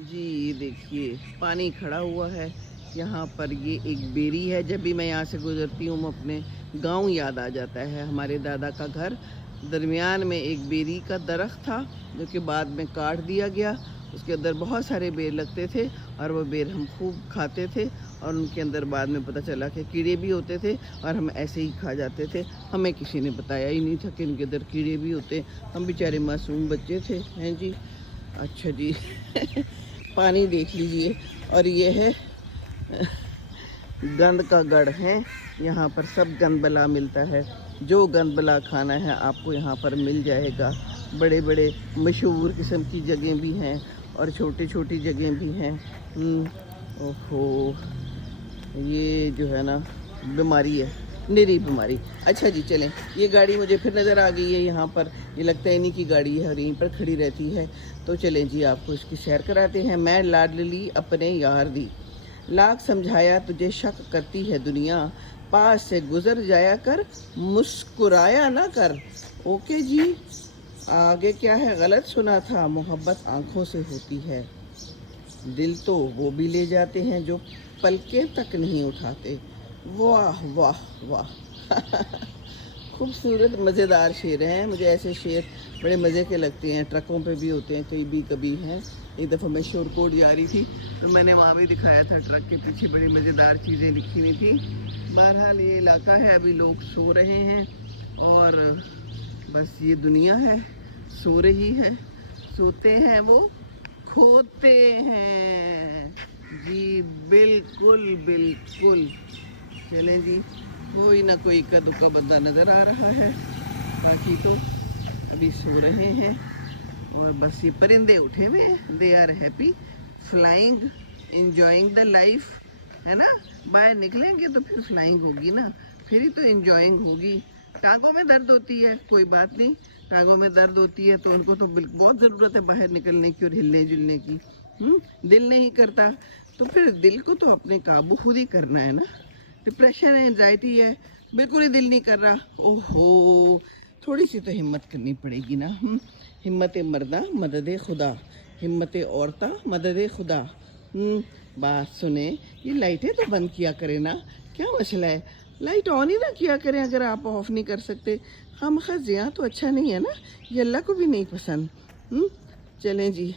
जी देखिए पानी खड़ा हुआ है यहाँ पर। ये एक बेरी है। जब भी मैं यहाँ से गुजरती हूँ अपने गांव याद आ जाता है। हमारे दादा का घर दरमियान में एक बेरी का दरख्त था जो कि बाद में काट दिया गया। उसके अंदर बहुत सारे बेर लगते थे और वो बेर हम खूब खाते थे और उनके अंदर बाद में पता चला कि कीड़े भी होते थे और हम ऐसे ही खा जाते थे। हमें किसी ने बताया ही नहीं था कि इनके अंदर कीड़े भी होते। हम बेचारे मासूम बच्चे थे। हैं जी। अच्छा जी पानी देख लीजिए। और ये है गंद का गढ़ है। यहाँ पर सब गंद बला मिलता है। जो गंद बला खाना है आपको यहाँ पर मिल जाएगा। बड़े बड़े मशहूर किस्म की जगह भी हैं और छोटी छोटी जगह भी हैं। ओहो ये जो है ना बीमारी है, निरी बीमारी। अच्छा जी चलें। ये गाड़ी मुझे फिर नज़र आ गई है यहाँ पर। ये लगता है इन्हीं की गाड़ी है और यहीं पर खड़ी रहती है। तो चलें जी आपको इसकी सैर कराते हैं। मैं लाडली अपने यार दी, लाख समझाया तुझे शक करती है दुनिया, पास से गुजर जाया कर मुस्कुराया ना कर। ओके जी। आगे क्या है? गलत सुना था। मोहब्बत आँखों से होती है, दिल तो वो भी ले जाते हैं जो पलके तक नहीं उठाते। वाह वाह वाह खूबसूरत मज़ेदार शेर हैं। मुझे ऐसे शेर बड़े मज़े के लगते हैं। ट्रकों पे भी होते हैं, कभी हैं। एक दफ़ा मैं शोरकोट जा रही थी तो मैंने वहाँ भी दिखाया था, ट्रक के पीछे बड़ी मज़ेदार चीज़ें लिखी हुई थी। बहरहाल ये इलाका है, अभी लोग सो रहे हैं और बस ये दुनिया है, सो रही है। सोते हैं वो खोते हैं। जी बिल्कुल बिल्कुल। चलें जी। कोई ना कोई का दुक्का बंदा नज़र आ रहा है, बाकी तो अभी सो रहे हैं। और बस ये परिंदे उठे हुए हैं। They are happy flying, enjoying the life, है ना। बाहर निकलेंगे तो फिर फ्लाइंग होगी ना, फिर ही तो एंजॉइंग होगी। टांगों में दर्द होती है, कोई बात नहीं। टांगों में दर्द होती है तो उनको तो बहुत ज़रूरत है बाहर निकलने की और हिलने जुलने की। दिल नहीं करता तो फिर दिल को तो अपने काबू खुद ही करना है ना। डिप्रेशन है, एंजाइटी है, बिल्कुल ही दिल नहीं कर रहा। ओहो थोड़ी सी तो हिम्मत करनी पड़ेगी ना। हिम्मत मर्दा मदद खुदा, हिम्मत औरता मदद खुदा। बात सुने, ये लाइटें तो बंद किया करें ना, क्या मसला है? लाइट ऑन ही ना किया करें अगर आप ऑफ़ नहीं कर सकते। हम खजिया तो अच्छा नहीं है ना, ये अल्लाह को भी नहीं पसंद। चलें जी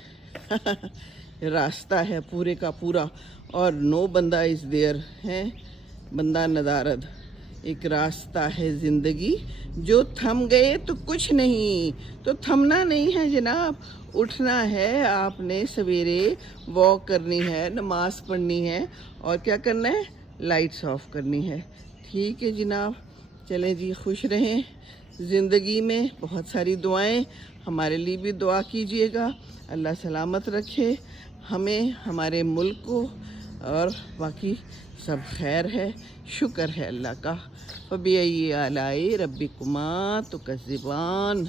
रास्ता है पूरे का पूरा और नो बंदा इज़ देयर है, बंदा नदारद। एक रास्ता है ज़िंदगी, जो थम गए तो कुछ नहीं। तो थमना नहीं है जनाब, उठना है आपने सवेरे, वॉक करनी है, नमाज पढ़नी है और क्या करना है? लाइट्स ऑफ करनी है। ठीक है जनाब। चलें जी, खुश रहें ज़िंदगी में। बहुत सारी दुआएं, हमारे लिए भी दुआ कीजिएगा। अल्लाह सलामत रखे हमें, हमारे मुल्क को, और बाकी सब खैर है, शुक्र है अल्लाह का। फ़बिअय्यि आलाइ रब्बिकुमा तुकज़्ज़िबान।